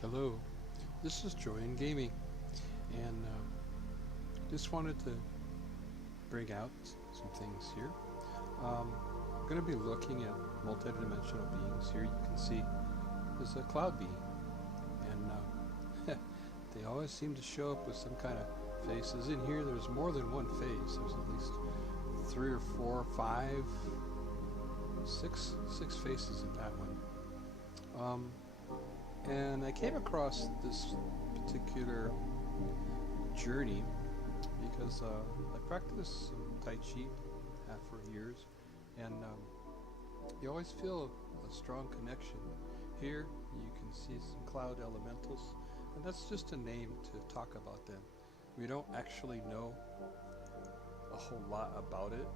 Hello, this is Joy in Gaming, and just wanted to bring out some things here. I'm going to be looking at multidimensional beings. Here you can see there's a cloud being, and they always seem to show up with some kind of faces. In here, there's more than one face. There's at least three or four, five, six faces in that one. And I came across this particular journey because I practiced some Tai Chi for years, and you always feel a strong connection. Here you can see some cloud elementals, and that's just a name to talk about them. We don't actually know a whole lot about it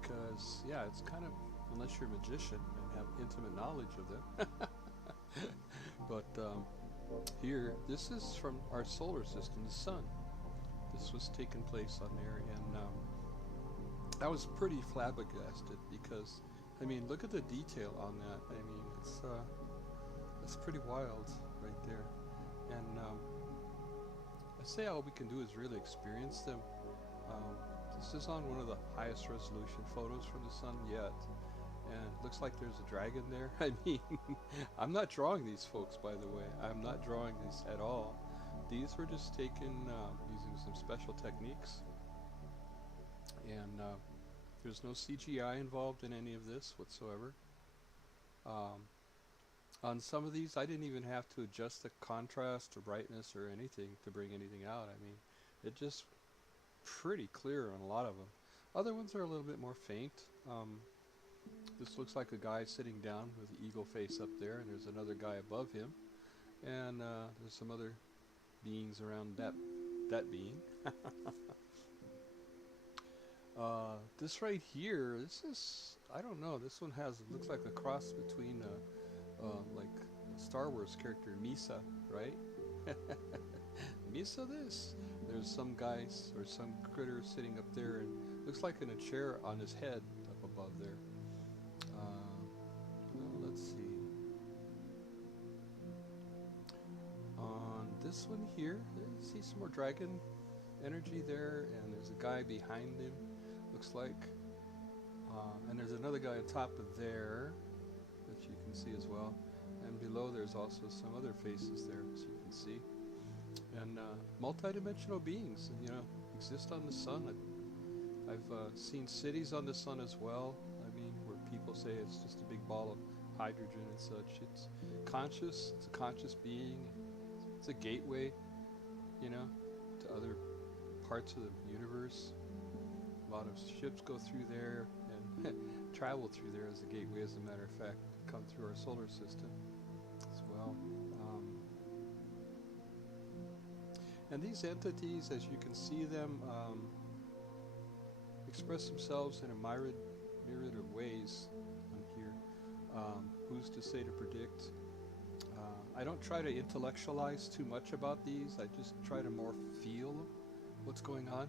because, yeah, it's kind of, unless you're a magician and have intimate knowledge of them. But here, this is from our solar system, the sun. This was taking place on there, and I was pretty flabbergasted because, I mean, look at the detail on that. I mean, it's pretty wild right there. And I say all we can do is really experience them. This is on one of the highest resolution photos from the sun yet. And it looks like there's a dragon there. I mean, I'm not drawing these folks, by the way. I'm not drawing these at all. These were just taken using some special techniques. And there's no CGI involved in any of this whatsoever. On some of these, I didn't even have to adjust the contrast or brightness or anything to bring anything out. I mean, it just pretty clear on a lot of them. Other ones are a little bit more faint. This looks like a guy sitting down with the eagle face up there, and there's another guy above him, and there's some other beings around that being. This right here, this is, I don't know, this one looks like a cross between like a Star Wars character Misa, right? Misa this. There's some guys or some critter sitting up there, and looks like in a chair on his head up above there. Let's see. On this one here, see some more dragon energy there, and there's a guy behind him, looks like. And there's another guy on top of there that you can see as well. And below there's also some other faces there, as you can see. And multidimensional beings, you know, exist on the sun. I've seen cities on the sun as well. I mean, where people say it's just a big ball of hydrogen and such. It's conscious. It's a conscious being. It's a gateway, you know, to other parts of the universe. A lot of ships go through there and travel through there as a gateway, as a matter of fact, come through our solar system as well. And these entities, as you can see them, express themselves in a myriad of ways on here. Who's to say to predict? I don't try to intellectualize too much about these. I just try to more feel what's going on.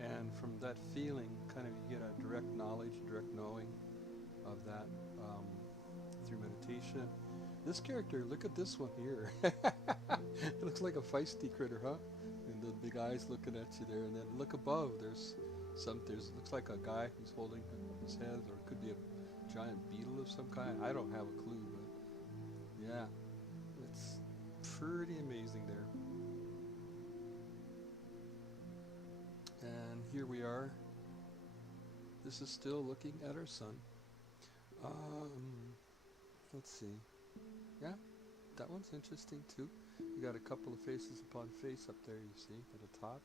And from that feeling, kind of you get a direct knowledge, direct knowing of that through meditation. This character, look at this one here. It looks like a feisty critter, huh? And the big eyes looking at you there. And then look above, there's looks like a guy who's holding his head, or it could be a giant beetle of some kind. I don't have a clue, but yeah, it's pretty amazing there. And here we are. This is still looking at our sun. Let's see. Yeah, that one's interesting too. You got a couple of faces upon face up there, you see, at the top.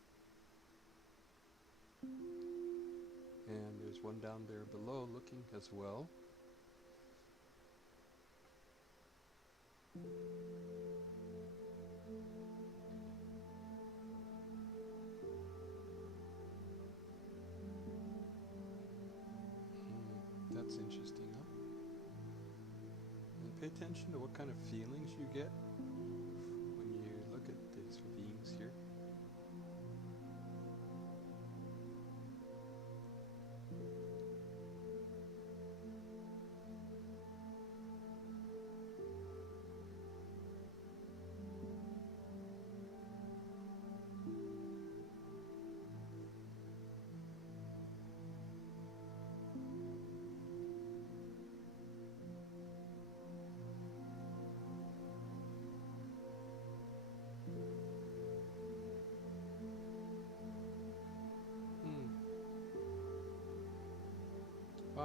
And there's one down there below looking as well. That's interesting, huh? And pay attention to what kind of feelings you get when you look at these beings here.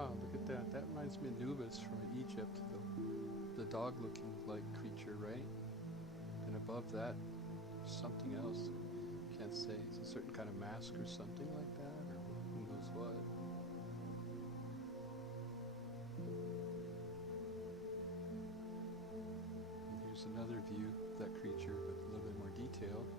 Wow, look at that. That reminds me of Anubis from Egypt, the dog-looking like creature, right? And above that, something else. Can't say. It's a certain kind of mask or something like that, or who knows what. And here's another view of that creature, but a little bit more detailed.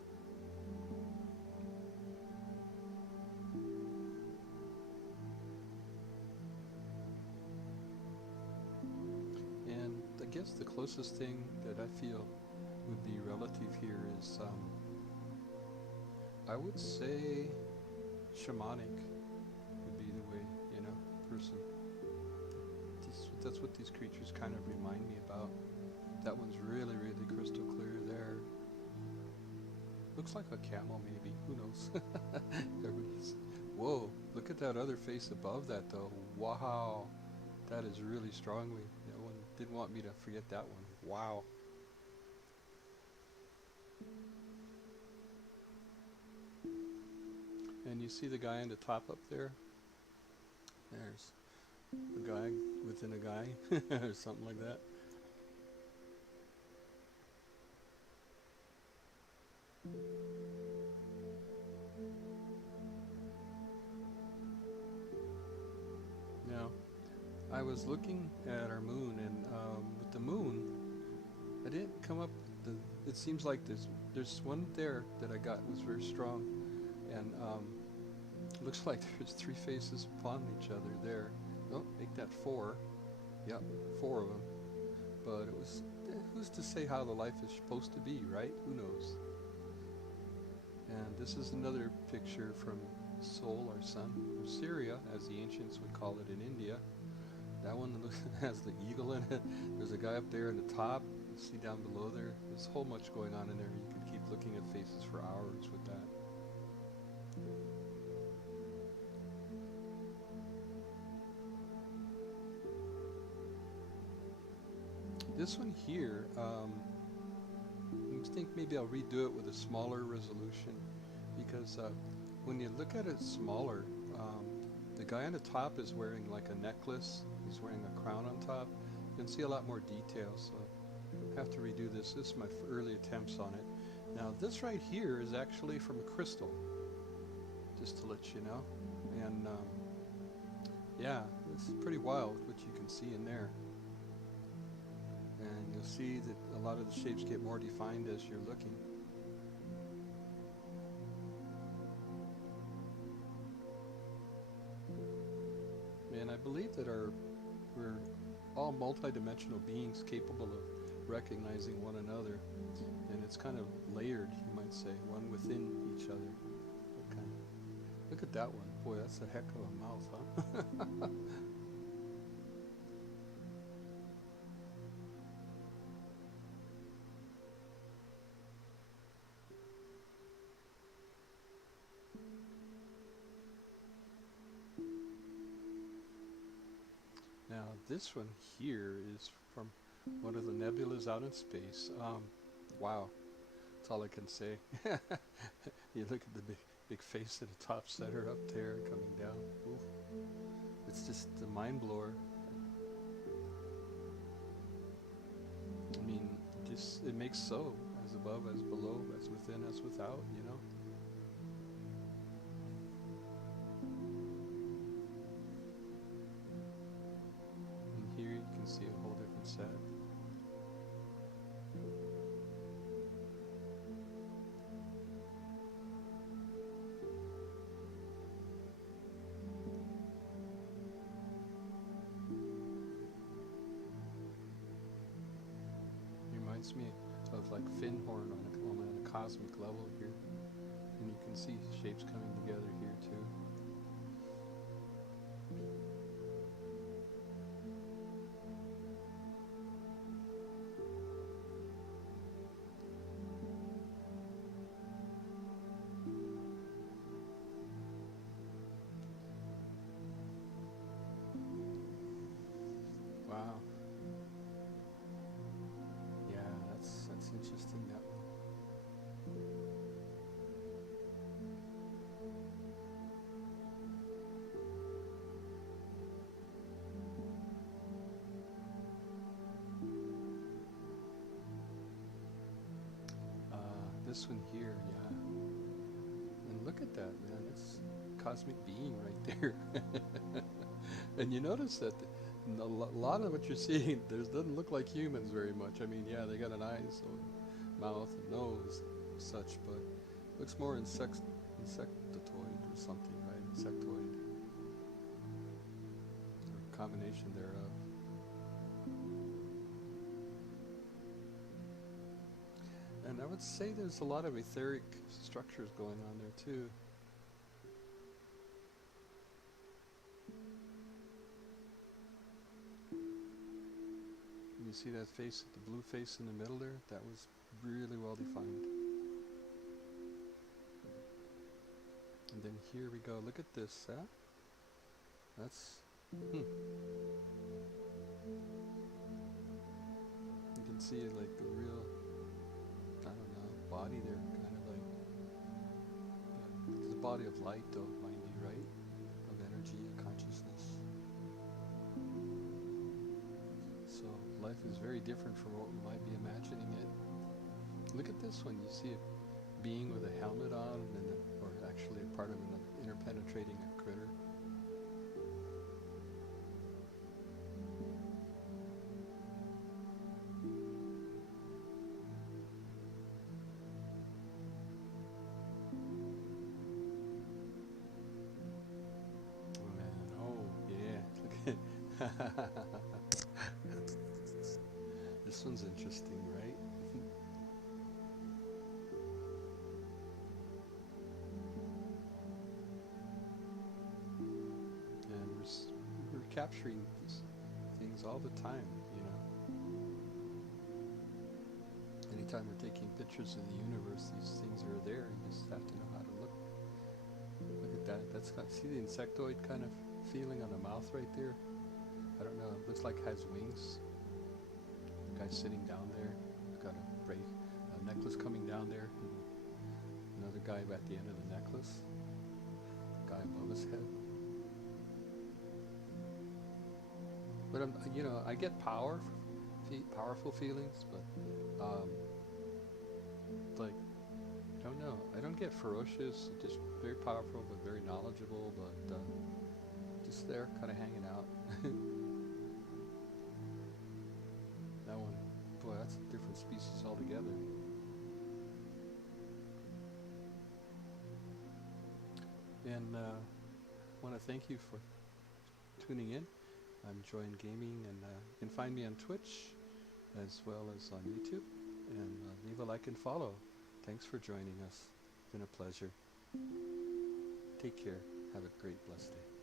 And I guess the closest thing that I feel would be relative here is, I would say, shamanic would be the way, person. That's what these creatures kind of remind me about. That one's really, really crystal clear there. Looks like a camel, maybe. Who knows? Whoa, look at that other face above that, though. Wow, that is really strongly. That one didn't want me to forget that one. Wow. And you see the guy on the top up there? There's a guy within a guy, or something like that. Now, I was looking at our moon, and with the moon, I didn't come up with it seems like there's one there that I got was very strong, and looks like there's 3 faces upon each other there. Oh, make that 4. Yep, 4 of them. But it was, who's to say how the life is supposed to be, right? Who knows? And this is another picture from Sol, our sun, or Syria, as the ancients would call it in India. That one has the eagle in it. There's a guy up there in the top. You see down below there. There's a whole much going on in there. You could keep looking at faces for hours with that. This one here, I think maybe I'll redo it with a smaller resolution, because when you look at it smaller, the guy on the top is wearing like a necklace. He's wearing a crown on top. You can see a lot more detail, so I have to redo this. This is my early attempts on it. Now this right here is actually from a crystal, just to let you know. And yeah, this is pretty wild what you can see in there. And you'll see that a lot of the shapes get more defined as you're looking. And I believe that we're all multidimensional beings capable of recognizing one another. And it's kind of layered, you might say, one within each other. Okay. Look at that one. Boy, that's a heck of a mouth, huh? Now this one here is from one of the nebulas out in space. Wow, that's all I can say. You look at the big face at the top center up there coming down. Oof. It's just a mind blower. I mean, just it makes so, as above, as below, as within, as without, you know. See a whole different set. Reminds me of like Finhorn on a cosmic level here, and you can see shapes coming together here too. Wow. Yeah, that's interesting, that one. This one here, yeah. And look at that, man. It's cosmic being right there. And you notice that a lot of what you're seeing, doesn't look like humans very much. I mean, yeah, they got an eyes, so mouth, and nose, such, but looks more insectoid or something, right? Insectoid, or combination thereof. And I would say there's a lot of etheric structures going on there too. You see that face, the blue face in the middle there? That was really well defined. And then here we go. Look at this, huh? That's... You can see it like a real, I don't know, body there, kind of like... it's a body of light though, mind you, right? Of energy and consciousness. So life is very different from what we might be imagining it. Look at this one. You see a being with a helmet on, and or actually a part of an interpenetrating a critter. Oh man, oh yeah, look at this one's interesting, right? And we're capturing these things all the time, you know. Anytime we're taking pictures of the universe, these things are there. You just have to know how to look. Look at that. That's got, see the insectoid kind of feeling on the mouth right there? I don't know. It looks like it has wings. The guy's sitting down there. He's got a necklace coming down there. And another guy at the end of the necklace. The guy above his head. But you know, I get powerful feelings, but like, I don't know. I don't get ferocious. Just very powerful, but very knowledgeable. But just there, kind of hanging out. That one, boy, that's a different species altogether. And want to thank you for tuning in. I'm Join Gaming, and you can find me on Twitch as well as on YouTube. And leave a like and follow. Thanks for joining us. It's been a pleasure. Take care. Have a great, blessed day.